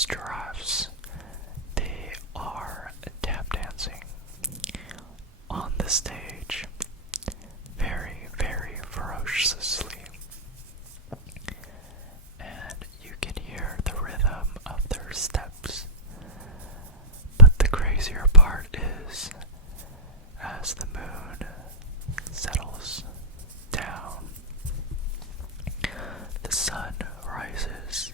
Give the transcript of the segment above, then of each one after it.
these giraffes, they are tap dancing on the stage very, very ferociously. And you can hear the rhythm of their steps. But the crazier part is, as the moon settles down, the sun rises.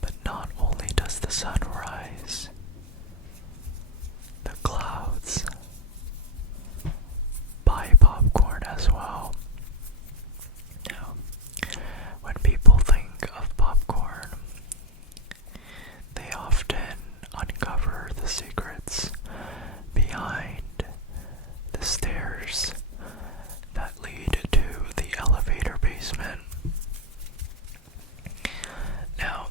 But not only does the sun rise, the clouds buy popcorn as well. Now, when people think of popcorn, they often uncover the secrets behind the stairs that lead to the elevator basement. Now,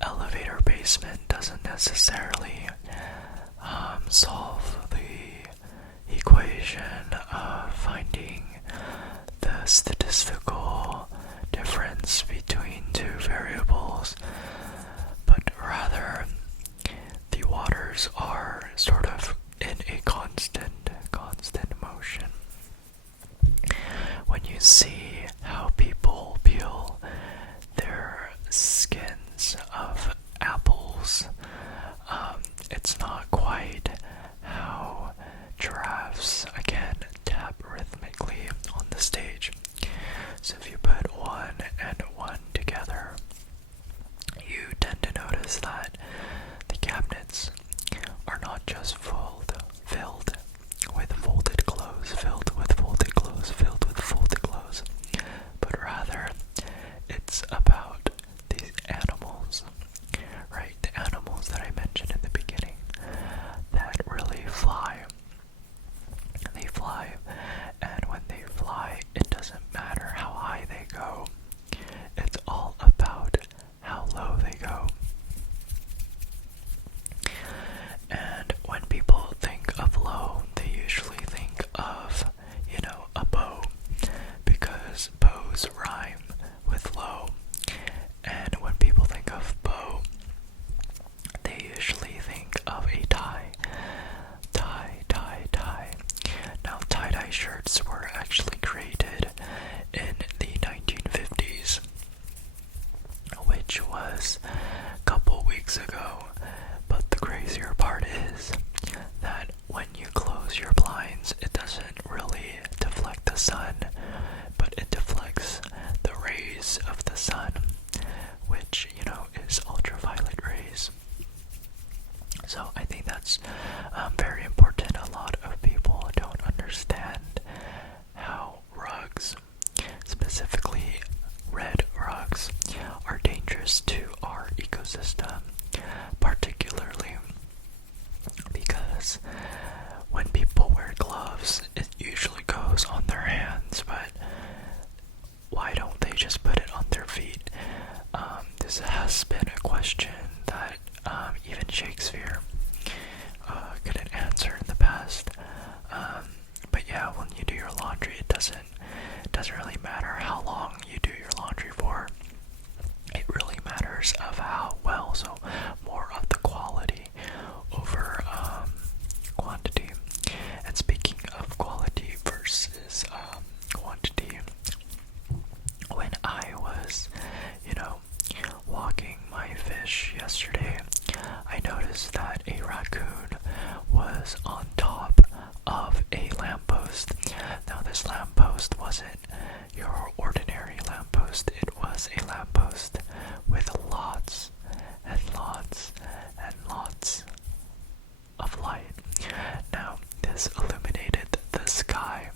elevator basement doesn't necessarily solve the equation of finding the statistical difference between two variables, but rather the waters are sort of in a constant motion. When you see how people peel their skins of apples, it's not quite how giraffes, again, tap rhythmically on the stage. So if you put one and one together, you tend to notice that the cabinets are not just filled with folded clothes, but rather it's about these animals, right? The animals that I mentioned in the beginning that really fly. They fly, and when they fly, it doesn't matter how high they go. It's all about how low they go. And when people think of low, they usually think of, a bow, because bows rhyme with low. And when people think of bow, they usually think of a tie. Tie. Now, tie-dye shirts were actually created in the 1950s, which was a couple weeks ago. But the crazier part is that when you close your blinds, it doesn't really deflect the sun, but it deflects the rays of the sun, which, is ultraviolet rays. So I think that's very important. A lot of people don't understand how rugs, specifically red rugs, are dangerous to our ecosystem, particularly because when people wear gloves, it usually goes on their hands, but why don't they just put it on their feet? This has been a question that even Shakespeare couldn't answer in the past. But yeah, when you do your laundry, it doesn't really matter how long you do your laundry for. It really matters of how well, so more of the quality over quantity. And speaking of quality versus quantity, when I was, walking my fish yesterday, I noticed that a raccoon was on top of a lamppost. Now, this lamppost wasn't your ordinary lamppost. It was a lamppost with lots and lots and lots of light. Now, this illuminated the sky,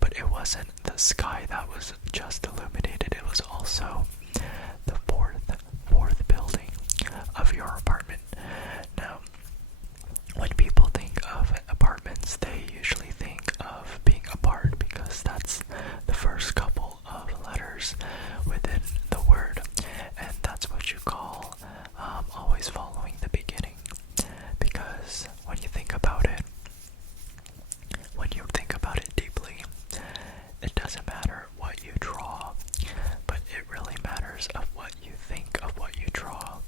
but it wasn't the sky that was just illuminated. It was also the fourth building of your apartment. Now, when people think of apartments, they usually think of being apart because that's the first couple of letters within the word, and that's what you call always following the beginning. Because when you think about it deeply, it doesn't matter what you draw, but it really matters of what you think of what you draw,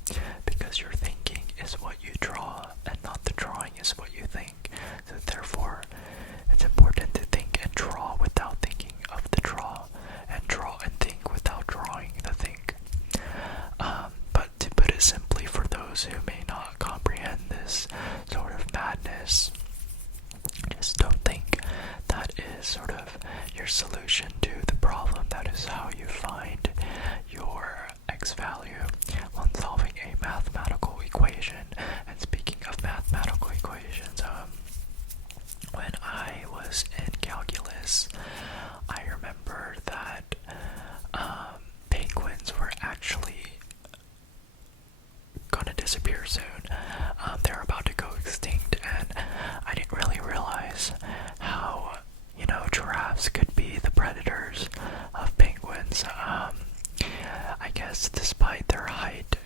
because despite their height,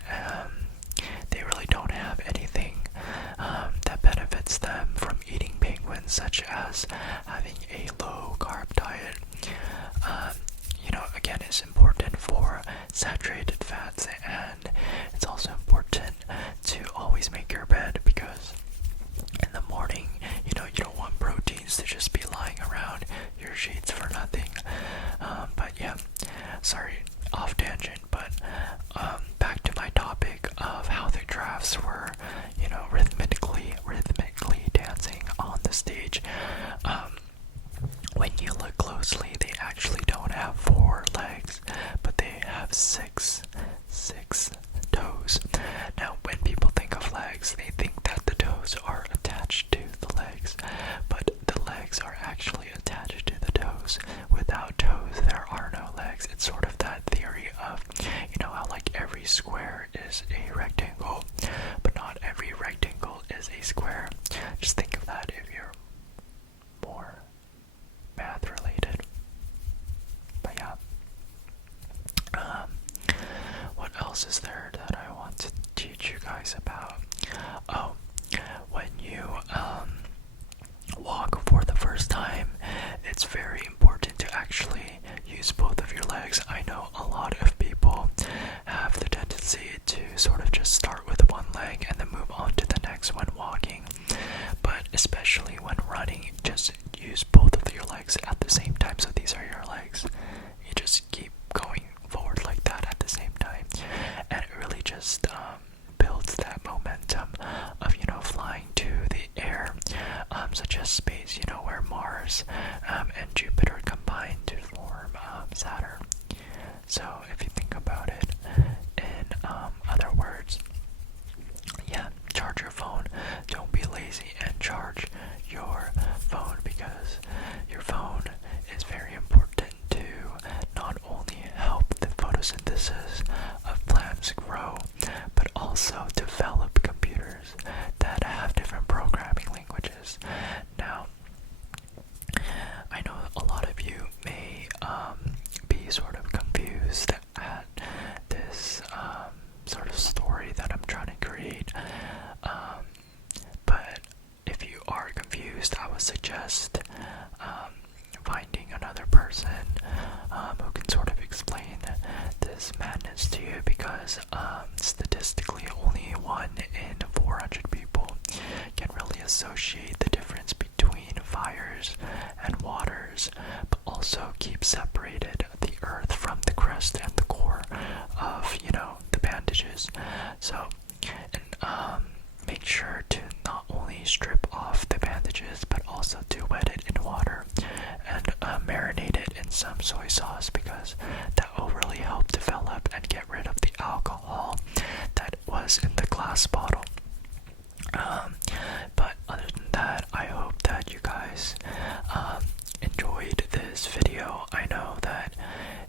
they really don't have anything that benefits them from eating penguins, such as having a low carb diet. Again, it's important for saturated fats, and it's also important to always make your bed, because in the morning, you don't want proteins to just be lying around your sheets for nothing. But yeah, sorry, off tangent, but back to my topic of how the giraffes were, rhythmically dancing on the stage. When you look closely, they actually don't have 4 legs, but they have six toes. Now, when people think of legs, they think that the toes are attached to the legs, but the legs are actually attached to the toes. Without toes, there are no legs. It's sort of that theory of, how like every square is a rectangle, but not every rectangle is a square. Just think of that if you're more math related. But yeah. What else is there that I want to teach you guys about? Oh, when you walk for the first time, it's very important to actually use both of your legs. I know a lot of people have the tendency to sort of just start with one leg and then move on to the next when walking, but especially when running, just use both of your legs at the same time. So these are your legs. You just keep going forward like that at the same time, and it really just builds that momentum of flying to the air, such as space, where Mars and Jupiter combine to form Saturn. So if you think about it in other words, yeah, charge your phone. Don't be lazy and charge your phone, because your phone is very important to not only help the photosynthesis of plants grow, but also develop computers that have different programming languages. Now, I know a lot of you may be sort of confused at this sort of story that I'm trying to create, but if you are confused, I would suggest finding another person who can sort of explain this madness to you, because statistically only 1 in 400 people can really associate the difference between fires and waters, but also keep separated the earth from the crust and the core of, the bandages. So, and make sure to not only strip off the bandages, but also to wet it in water and marinate it in some soy sauce, because that will really help develop and get rid of the alcohol that was in the glass bottle. But other than that, I hope that you guys enjoyed this video. I know that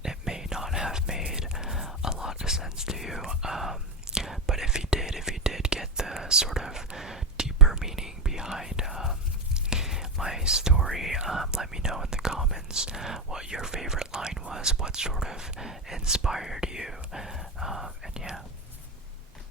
it may not have made a lot of sense to you, but if you did get the sort of deeper meaning behind my story, let me know in the comments what your favorite line was, what sort of inspired you